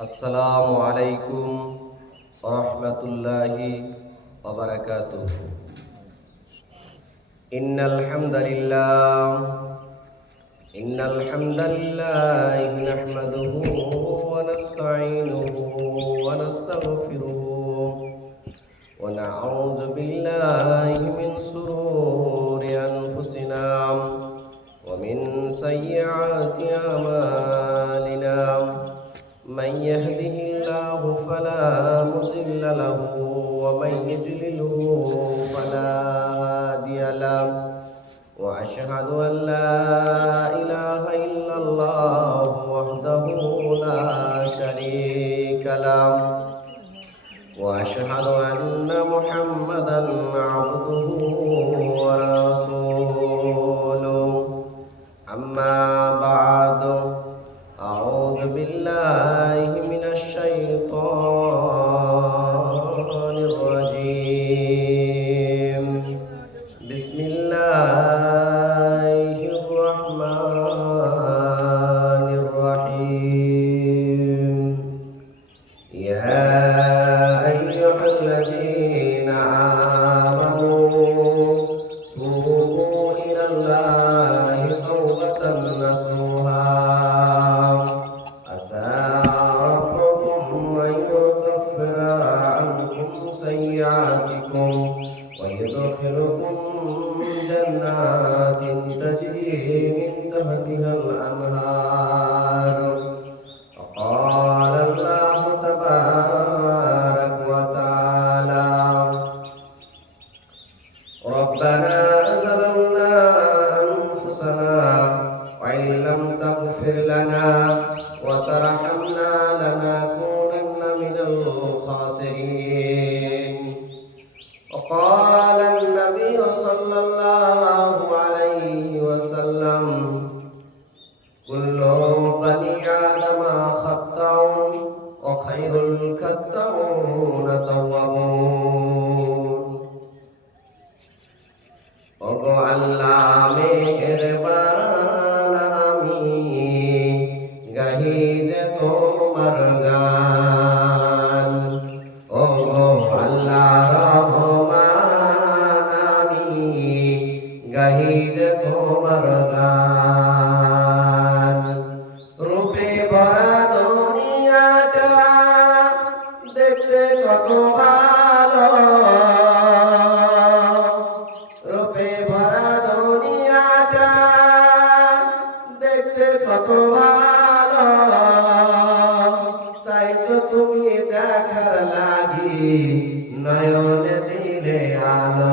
আসসালামু আলাইকুম ওরহমতুল্লাহি ওয়াবারাকাতুহু। ইন্নাল হামদালিল্লাহ নাহমাদুহু ওয়া নাস্তাঈনুহু ওয়া নাস্তাগফিরুহু ওয়া নাউযু বিল্লাহি মিন শুরুরি আনফুসিনা ওয়া মিন সাইয়্যাতি আমালিনা। من يهده الله فلا مضل له ومن يضلله فلا هادي له وأشهد أن لا إله إلا الله وحده لا شريك له وأشهد أن محمدا عبده ورسوله. أما بعد، أعوذ بالله من الشيطان الرجيم. بسم الله الرحمن الرحيم. يا أيها الذين آمنوا توبوا إلى الله توبة نصوحا سيئاتكم ويدخلكم جنات تجري من تحتها الأنهار. وقال الله تبارك وتعالى: ربنا ظلمنا أنفسنا وإن لم تغفر لنا وترحمنا لنكونن من الخاسرين. وقال النبي صلى الله عليه وسلم: كل بني آدم خطاء وخير الخطاؤون التوابون. ওগো আল্লাহ মেহেরবান, আমি গাহি যে তোমার গান। ওগো আল্লাহ রহমান, আমি গাহি যে তোমার গান। রূপে ভরা দুনিয়াটা দেখতে কত ভালো, রূপে ভরা দুনিয়াটা দেখতে কত ভালো, তাই তো তুমি দেখার লাগি নয়নে দিলে আলো।